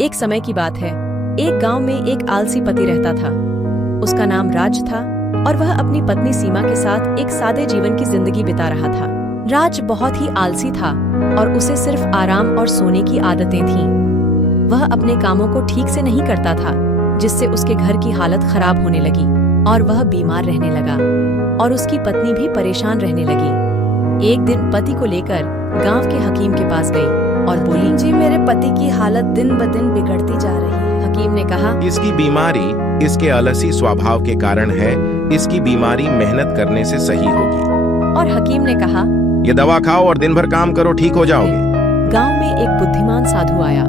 एक समय की बात है, एक गांव में एक आलसी पति रहता था। उसका नाम राज था और वह अपनी पत्नी सीमा के साथ एक सादे जीवन की जिंदगी बिता रहा था। राज बहुत ही आलसी था और उसे सिर्फ आराम और सोने की आदतें थीं। वह अपने कामों को ठीक से नहीं करता था, जिससे उसके घर की हालत खराब होने लगी और वह बीमार रहने लगा और उसकी पत्नी भी परेशान रहने लगी। एक दिन पति को लेकर गांव के हकीम के पास गई और बोली, जी मेरे पति की हालत दिन ब दिन बिगड़ती जा रही है। हकीम ने कहा, इसकी बीमारी इसके आलसी स्वभाव के कारण है। इसकी बीमारी मेहनत करने से सही होगी। और हकीम ने कहा, ये दवा खाओ और दिन भर काम करो, ठीक हो जाओगे। गांव में एक बुद्धिमान साधु आया।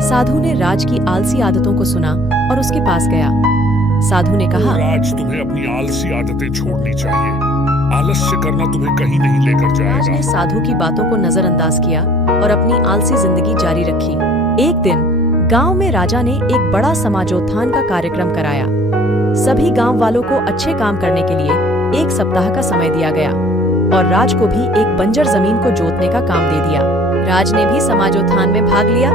साधु ने राज की आलसी आदतों को सुना और उसके पास गया। साधु ने कहा, राज, तुम्हें अपनी आलसी आदतें छोड़नी चाहिए। आलस्य करना तुम्हें कहीं नहीं लेकर राज ने जाएगा। साधु की बातों को नजरअंदाज किया और अपनी आलसी जिंदगी जारी रखी। एक दिन गांव में राजा ने एक बड़ा समाजोत्थान का कार्यक्रम कराया। सभी गांव वालों को अच्छे काम करने के लिए 1 सप्ताह का समय दिया गया और राज को भी एक बंजर जमीन को जोतने का काम दे दिया। राज ने भी समाजोत्थान में भाग लिया,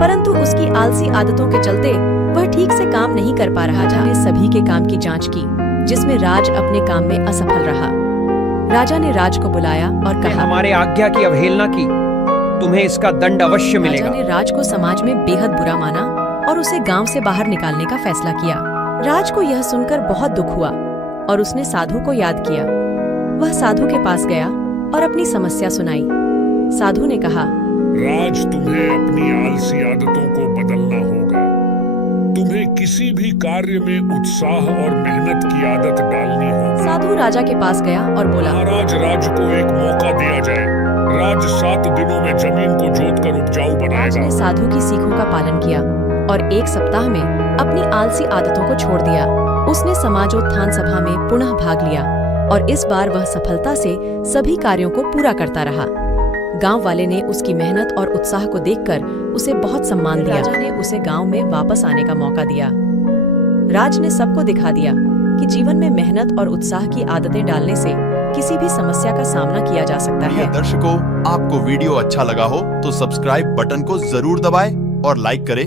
परंतु उसकी आलसी आदतों के चलते वह ठीक से काम नहीं कर पा रहा। राजा ने सभी के काम की जांच की, जिसमें राज अपने काम में असफल रहा। राजा ने राज को बुलाया और कहा, हमारे आज्ञा की अवहेलना की, तुम्हें इसका दंड अवश्य मिलेगा। राजा ने राज को समाज में बेहद बुरा माना और उसे गांव से बाहर निकालने का फैसला किया। राज को यह सुनकर बहुत दुख हुआ और उसने साधु को याद किया। वह साधु के पास गया और अपनी समस्या सुनाई। साधु ने कहा, राज, तुम्हें अपनी आलसी आदतों को बदलना होगा। तुम्हें किसी भी कार्य में उत्साह और मेहनत की आदत डालनी होगी। साधु राजा के पास गया और बोला, महाराज, राज को एक मौका दिया जाए। राज 7 दिनों में जमीन को जोतकर उपजाऊ राज बनाएगा। ने साधु की सीखों का पालन किया और 1 सप्ताह में अपनी आलसी आदतों को छोड़ दिया। उसने समाजोत्थान सभा में पुनः भाग लिया और इस बार वह सफलता से सभी कार्यों को पूरा करता रहा। गांव वाले ने उसकी मेहनत और उत्साह को देखकर उसे बहुत सम्मान दिया। राजा ने उसे गांव में वापस आने का मौका दिया। राज ने सबको दिखा दिया कि जीवन में मेहनत और उत्साह की आदतें डालने से किसी भी समस्या का सामना किया जा सकता है। दर्शकों, आपको वीडियो अच्छा लगा हो तो सब्सक्राइब बटन को जरूर दबाएं और लाइक करें